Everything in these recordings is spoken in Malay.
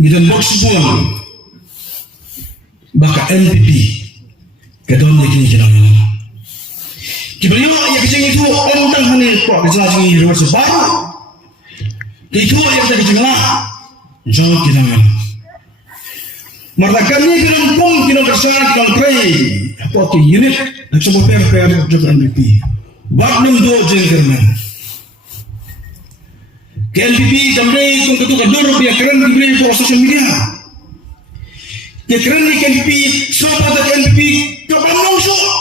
ngidan box buang baka NPP kadon ni kini kibaliwa ya kecing itu ontang hane ko kejelas ni ruas baru itu yang tadi jenglah jauh kita marta kami bilang pun kita bersama kita try apa tu unit nak coba per juga NPP buat do jengkerman ke NPP kami itu ketua kador dia keren diberi po social media dia keren ni NPP sahabat NPP kapan langsung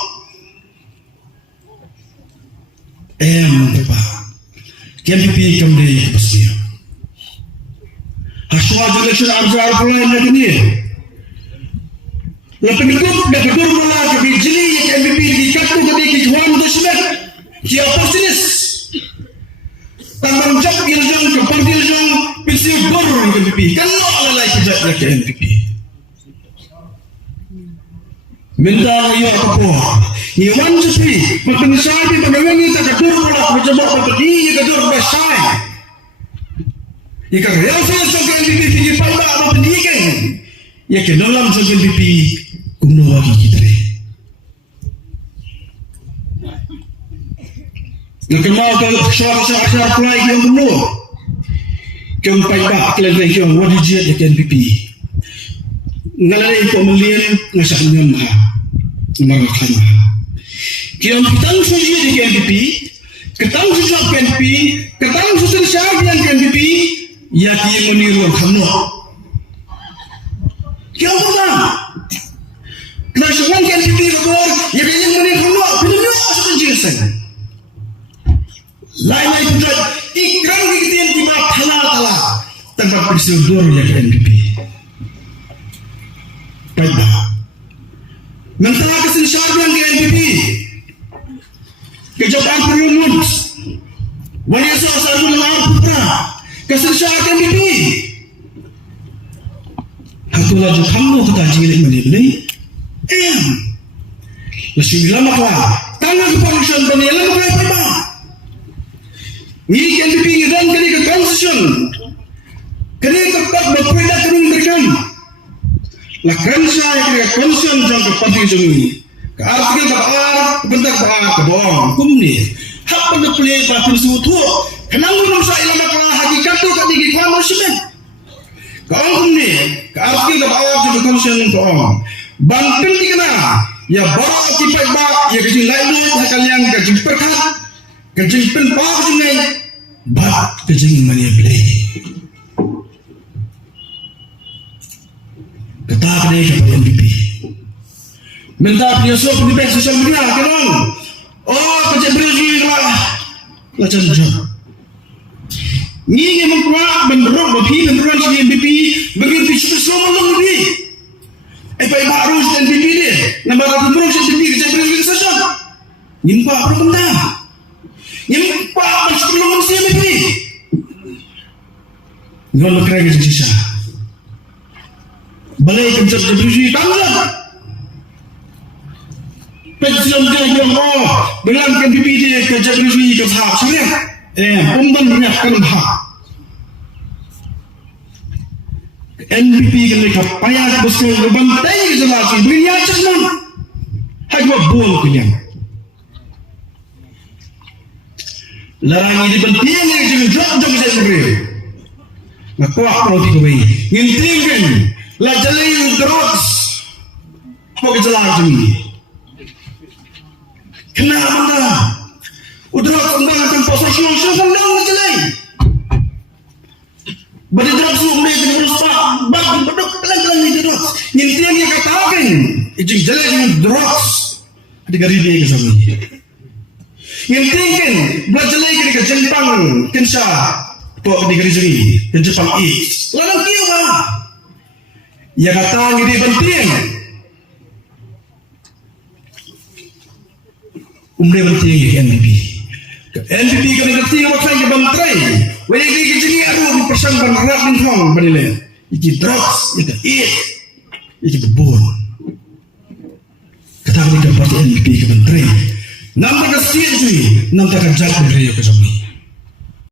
apa KMPP kembali ke Persia Haswa election arjar pula yang lagi ni lepas itu dah kedua mula ke bijili KMPP dikatu ke kejuan dosmet dia oportunis tambang jap iljang ke pardiljang pisi bor KMPP kan no lalai kejap ke KMPP minta ya apa Iwan sepi, makin sabi pagawin ita kadur pula mencoba berpergi kadur besar. Ika real saya sokan bibi pergi pada apa pendidikan. Ya ke dalam sokan bibi kumno lagi kita. Nak mau ke suara pelai yang kumno. Kem pada kelihatan yang wadijiat ya kan bibi. Ngalai pemelian ngasahnya mah, marahkan mah. Kiam ketang suji di KMPP, ketang suji KMPP, ketang suji siapa yang KMPP, ya kiam meniru kamu. Kiam ketang, kerana semua KMPP berbuat, ya kiam meniru kamu, benar sudah jelaskan. Lain juga ikram kita di bawah tanah tempat bersedur ya KMPP. Baiklah, mentera kesensialan KMPP. Kejahatan perumut wanita selalu mengaruh putra kesensialan bibi aku laju kamu kata jilik menilai lebih lama kala tangan kepolisian penilai mulai apa ni kan bibi dan kini ke konstitusi kini tetap berpeda kini berikan lakukan saya kini konstitusi jangan kepentingan jumlah artikel baar bentak baar kebong kumni hak penepelih pada suatu kenang belum saya lama kalah hakikat tu kat digi kuam muslim kau kumni artikel baar juga konsen kau banten dikena ya bawa tipai bak ya kecil lalu kalian kecil perkat kecil penpak sungai bak kecil mania beli kata kena kepada NPP minta penyusup di media sosial media kenal kecil berisi macam ni yang membuat benderok lebih benderok si NPP begitu semua lebih harus NPP dia nama benderok si NPP kecil berisi saja nyimpak benda nyimpak sebelum si NPP ngomong kerja sisa balai kecil berisi tanggung Pensiun dia yang dengan KMPP dia kerja berisi ke hak saya, umpan banyakkan hak. NPP kena payah besar berbantai isolasi beri atas mana, hanya buang kenyang. Larang ini penting yang jangan jauh saya beri. Nak kuat kalau tiga bayi, ngintingkan lajalai terus, apa kejelas ini? Kenapa? Udah kembangkan posisi yang sedang jelai. Bagi drop semua mereka berusaha bagi beduk pelan-pelan itu drop. Yang dia katakan itu jelai dengan drop. Ada garibi ke sana. Yang tinggal belajar lagi ke Jepang, Kensha, pok di garis ini, ke Jepang East. Lalu kira, ya kata ini penting. Umre penting ya NPP. NPP kena ngerti apa yang bantai. Wajib kita jadi aduh persan berharap bintang bernilai. Iki drugs, iki eat, iki bebon. Kata kita parti NPP ke bantai. Nampak kesian cuy, nampak kerja berdiri ke sini.